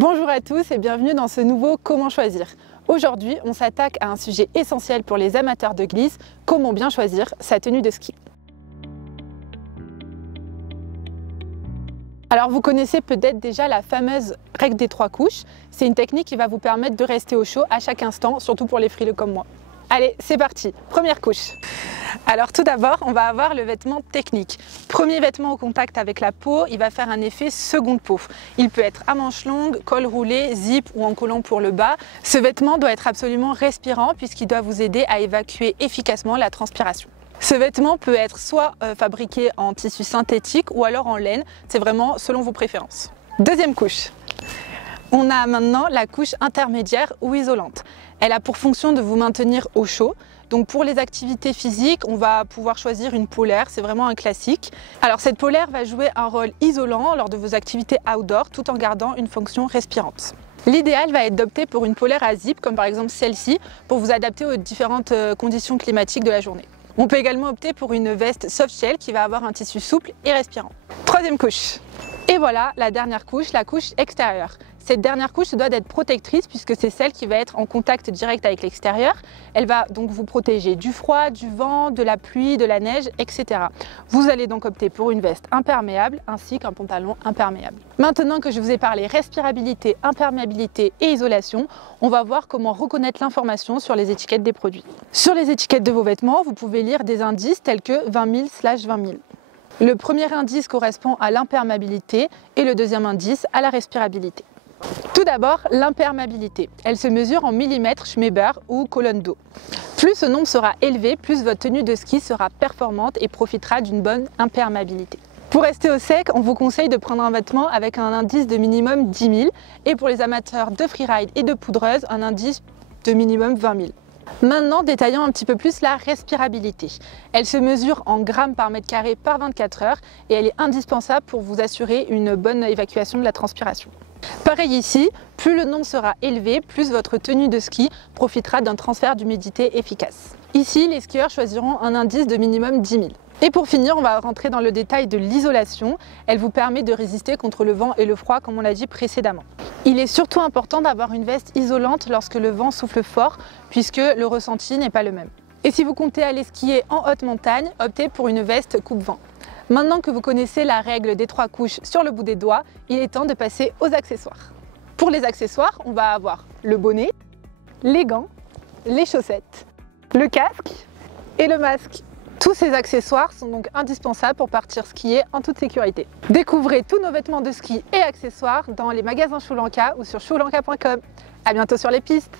Bonjour à tous et bienvenue dans ce nouveau Comment choisir. Aujourd'hui, on s'attaque à un sujet essentiel pour les amateurs de glisse, comment bien choisir sa tenue de ski. Alors vous connaissez peut-être déjà la fameuse règle des 3 couches. C'est une technique qui va vous permettre de rester au chaud à chaque instant, surtout pour les frileux comme moi. Allez, c'est parti, première couche. Alors tout d'abord, on va avoir le vêtement technique. Premier vêtement au contact avec la peau, il va faire un effet seconde peau. Il peut être à manches longues, col roulé, zip ou en collant pour le bas. Ce vêtement doit être absolument respirant puisqu'il doit vous aider à évacuer efficacement la transpiration. Ce vêtement peut être soit fabriqué en tissu synthétique ou alors en laine, c'est vraiment selon vos préférences. Deuxième couche. On a maintenant la couche intermédiaire ou isolante. Elle a pour fonction de vous maintenir au chaud. Donc pour les activités physiques, on va pouvoir choisir une polaire, c'est vraiment un classique. Alors cette polaire va jouer un rôle isolant lors de vos activités outdoor tout en gardant une fonction respirante. L'idéal va être d'opter pour une polaire à zip, comme par exemple celle-ci, pour vous adapter aux différentes conditions climatiques de la journée. On peut également opter pour une veste soft shell qui va avoir un tissu souple et respirant. Troisième couche. Et voilà la dernière couche, la couche extérieure. Cette dernière couche doit être protectrice puisque c'est celle qui va être en contact direct avec l'extérieur. Elle va donc vous protéger du froid, du vent, de la pluie, de la neige, etc. Vous allez donc opter pour une veste imperméable ainsi qu'un pantalon imperméable. Maintenant que je vous ai parlé respirabilité, imperméabilité et isolation, on va voir comment reconnaître l'information sur les étiquettes des produits. Sur les étiquettes de vos vêtements, vous pouvez lire des indices tels que 20 000/20 000. Le premier indice correspond à l'imperméabilité et le deuxième indice à la respirabilité. Tout d'abord, l'imperméabilité. Elle se mesure en millimètres Schmeber ou colonne d'eau. Plus ce nombre sera élevé, plus votre tenue de ski sera performante et profitera d'une bonne imperméabilité. Pour rester au sec, on vous conseille de prendre un vêtement avec un indice de minimum 10 000 et pour les amateurs de freeride et de poudreuse, un indice de minimum 20 000. Maintenant, détaillons un petit peu plus la respirabilité. Elle se mesure en grammes par mètre carré par 24 heures et elle est indispensable pour vous assurer une bonne évacuation de la transpiration. Pareil ici, plus le nombre sera élevé, plus votre tenue de ski profitera d'un transfert d'humidité efficace. Ici, les skieurs choisiront un indice de minimum 10 000. Et pour finir, on va rentrer dans le détail de l'isolation. Elle vous permet de résister contre le vent et le froid, comme on l'a dit précédemment. Il est surtout important d'avoir une veste isolante lorsque le vent souffle fort, puisque le ressenti n'est pas le même. Et si vous comptez aller skier en haute montagne, optez pour une veste coupe-vent. Maintenant que vous connaissez la règle des 3 couches sur le bout des doigts, il est temps de passer aux accessoires. Pour les accessoires, on va avoir le bonnet, les gants, les chaussettes, le casque et le masque. Tous ces accessoires sont donc indispensables pour partir skier en toute sécurité. Découvrez tous nos vêtements de ski et accessoires dans les magasins Choulanka ou sur choulanka.com. À bientôt sur les pistes.